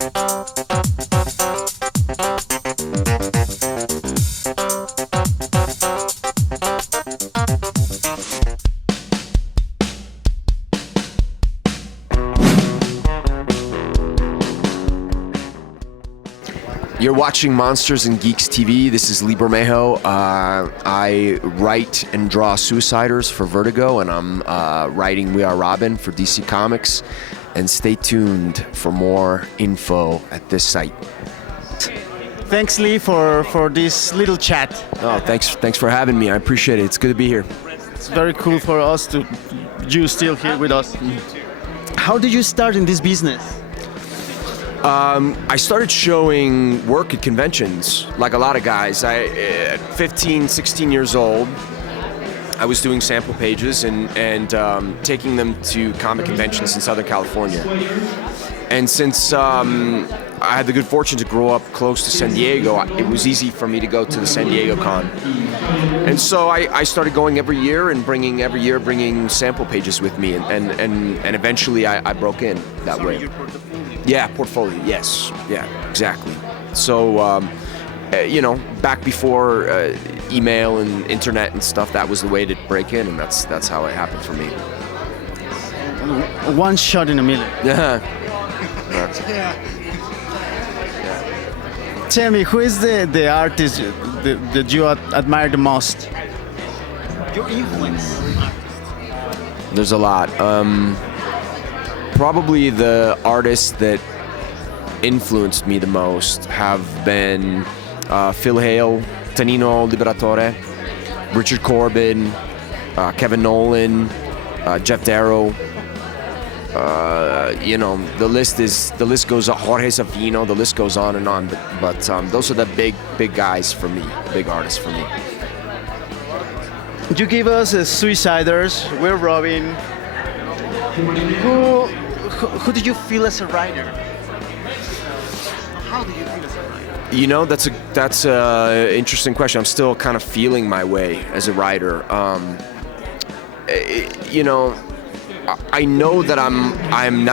You're watching Monsters and Geeks TV. This is Lee Bermejo. I write and draw Suiciders for Vertigo, and I'm writing We Are Robin for DC Comics. And stay tuned for more info at this site. Thanks, Lee, for this little chat. Oh, thanks for having me. I appreciate it. It's good to be here. It's very cool for us to you still here with us. How did you start in this business? I started showing work at conventions, like a lot of guys. At 15, 16 years old, I was doing sample pages and taking them to comic conventions in Southern California. And since I had the good fortune to grow up close to San Diego, it was easy for me to go to the San Diego Con. And so I started going every year and bringing sample pages with me, and eventually I broke in that way. Yeah, portfolio, yes. Yeah, exactly. So, back before email and internet and stuff, that was the way to break in, and that's how it happened for me. One shot in a million. Yeah. Tell me, who is the artist that you admire the most? Your influence. There's a lot. Probably the artists that influenced me the most have been Phil Hale, Tanino Liberatore, Richard Corbin, Kevin Nolan, Jeff Darrow. The list goes on. Jorge Savino. The list goes on and on. But those are the big guys for me, big artists for me. You give us Suiciders. We're Robin. Who did you feel as a writer? How did you feel as a writer? You know, that's a interesting question. I'm still kind of feeling my way as a writer. I know that I'm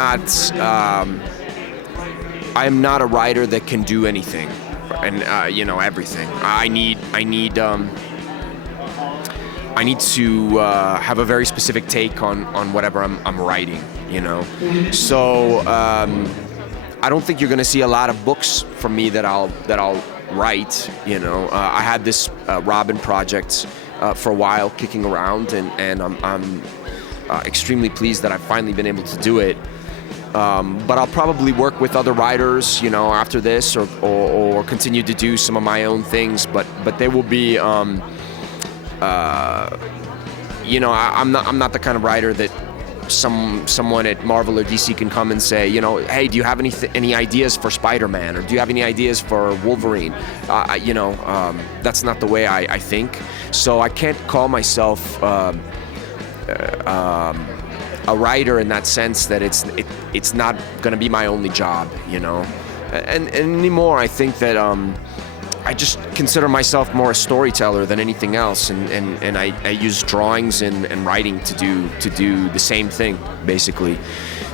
not a writer that can do anything, and everything. I need to have a very specific take on whatever I'm writing, So I don't think you're going to see a lot of books from me that I'll write. I had this Robin project for a while kicking around, and I'm extremely pleased that I've finally been able to do it. But I'll probably work with other writers, after this, or continue to do some of my own things. But there will be. I'm not the kind of writer that someone at Marvel or DC can come and say, hey, do you have any ideas for Spider-Man, or do you have any ideas for Wolverine? That's not the way I think. So I can't call myself a writer in that sense that it's not going to be my only job, And anymore, I think that I just consider myself more a storyteller than anything else, and I use drawings and writing to do the same thing, basically.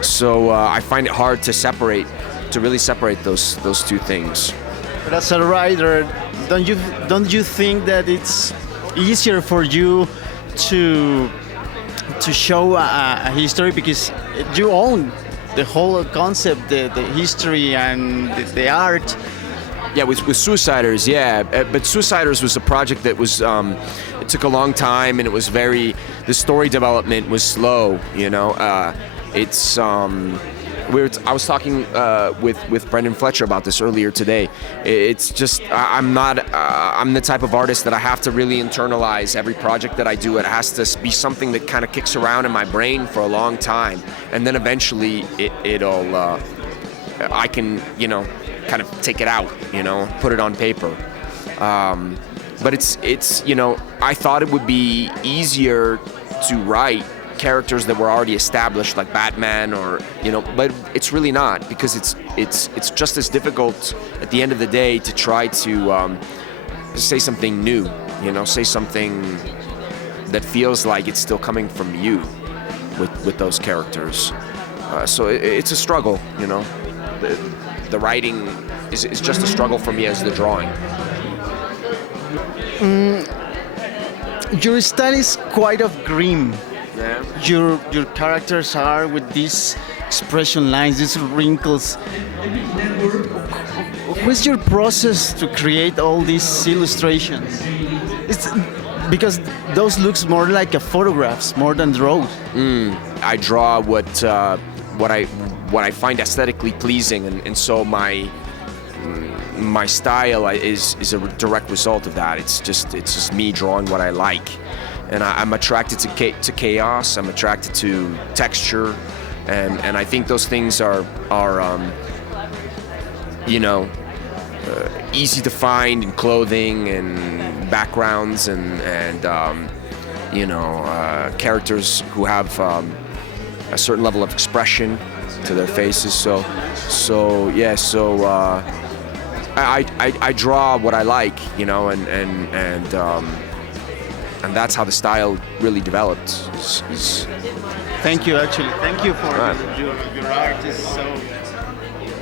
So I find it hard to really separate those two things. But as a writer, don't you think that it's easier for you to show a history because you own the whole concept, the history and the art? Yeah, with Suiciders, yeah. But Suiciders was a project that was, it took a long time, and it was the story development was slow, I was talking with Brendan Fletcher about this earlier today. It's just, I'm the type of artist that I have to really internalize every project that I do. It has to be something that kind of kicks around in my brain for a long time. And then eventually I can, kind of take it out, put it on paper. But it's I thought it would be easier to write characters that were already established, like Batman, or but it's really not, because it's just as difficult at the end of the day to try to say something new, say something that feels like it's still coming from you with those characters. So it's a struggle, the writing is just a struggle for me as the drawing. Your style is quite of grim. Yeah. Your characters are with these expression lines, these wrinkles. What's your process to create all these illustrations? It's because those looks more like a photographs more than draws. I draw what I find aesthetically pleasing, and so my style is a direct result of that. It's just me drawing what I like, and I'm attracted to chaos. I'm attracted to texture, and I think those things are easy to find in clothing and backgrounds and characters who have a certain level of expression to their faces. So I draw what I like, and that's how the style really developed. Thank you, actually. Thank you for your art. Is so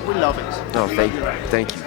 we love it. No, thank you.